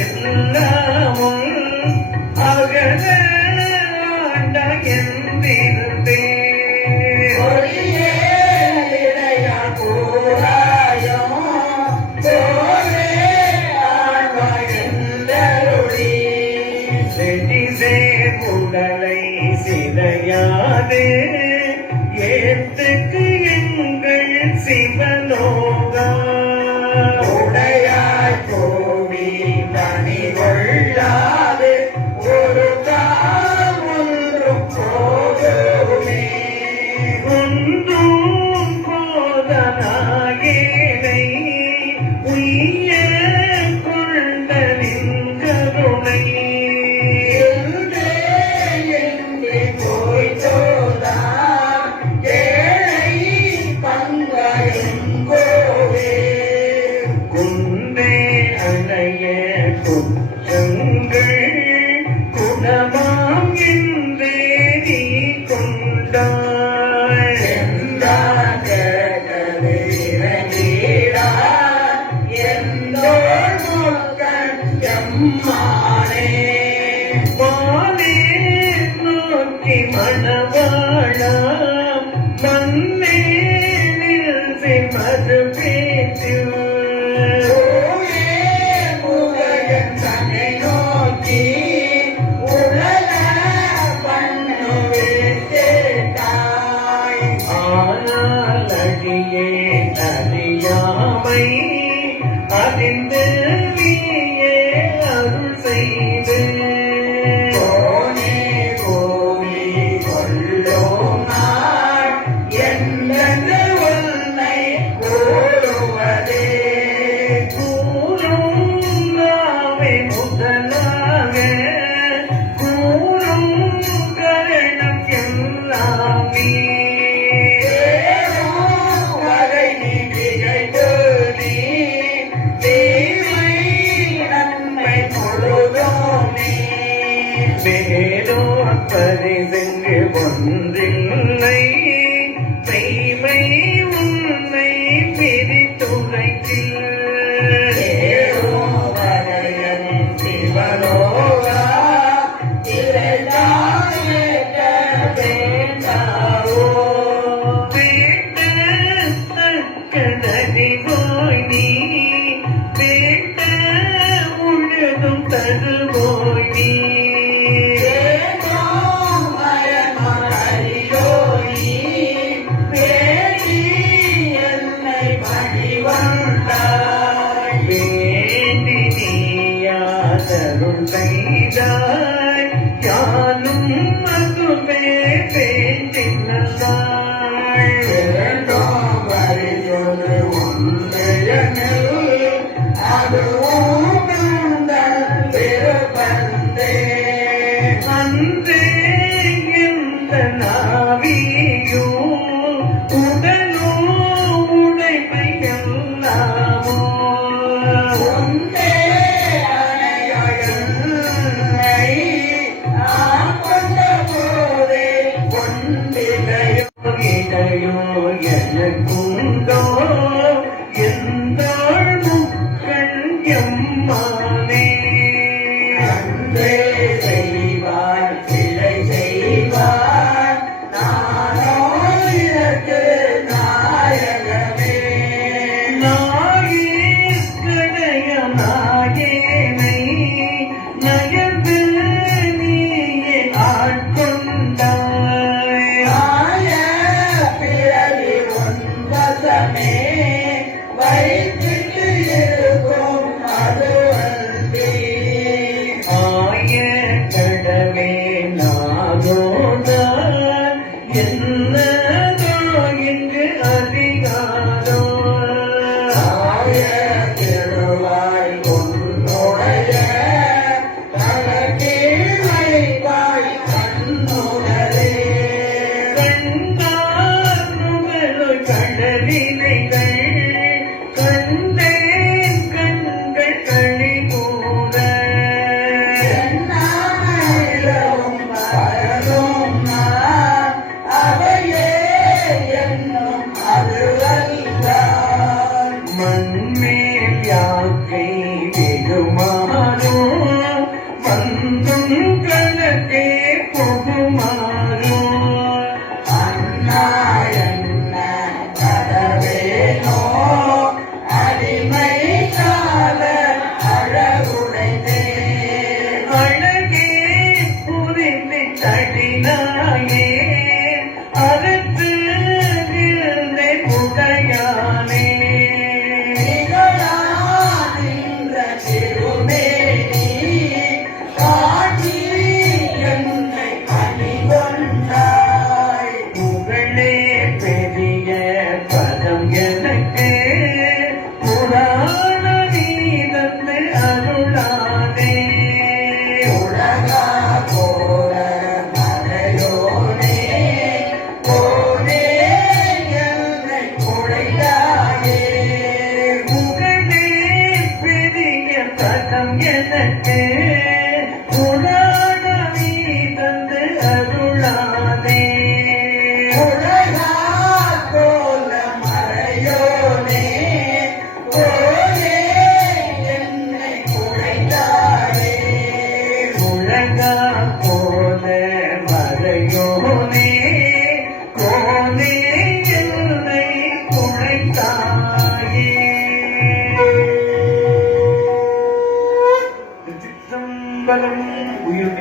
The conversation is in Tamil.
எல்லாமும் அகல ஆண்ட என்றிருந்தே உடலை சிதையாது ஏத்துக்கு எங்கள் சிவலோகா உடையாய் கோவி தனி கொள்ளாது ஒரு தாம் ஒன்றும் போதுமே ஒன்றும் போதனாகேனை உய்ய கொண்ட நின்கருணை குற்றங்கள் குணமாம் என்றே நீ கொண்டாய் மாலே நோக்கி மணவாழாம் மண்ணே மது பேச்சு அறியாமை அறிந்து நீயே அருள் செய்து கோனே கோவி கொள்ளோம் நாள் என்னென்று உன்னை கூறுவதே கூறும் நாவே முதலாக கூறும் கரணம் எல்லாமே பரிசெங்கு ஒன்றில்லை மெய்மை உன்னை பிரித்துரைக்கில் சிவலோகா தக்கதடி போய் நீ பேட்ட உழுதும் தருவோய் நீ அருள் செய்தாய் யானும் அதுவே வேண்டினாய் அன்றே எந்த நாவியோ உடலோ உடைமை எல்லாமோ எனக்குண்டோ எந்த முக்கள் எம்மானே அன்றே செய்வார் சிலை செய்வார் நானோ இதற்கு நாயகமே நாயே கடைய நாயேனை நயந்து நீயே ஆட்கொண்டாய் ஆய பிறவி ஒன்பதமே வைத்துட்டு இருக்கும் அது வந்தே ஆய எனக்கு புராண நீ தந்து அருளாதே உலகா கோல மறையோனே கோலே என்னை குழைத்தாரே உலகா போல மறையோனே கோலே என்னை குழைத்தாயே சிற்றம்பலம் உயிர்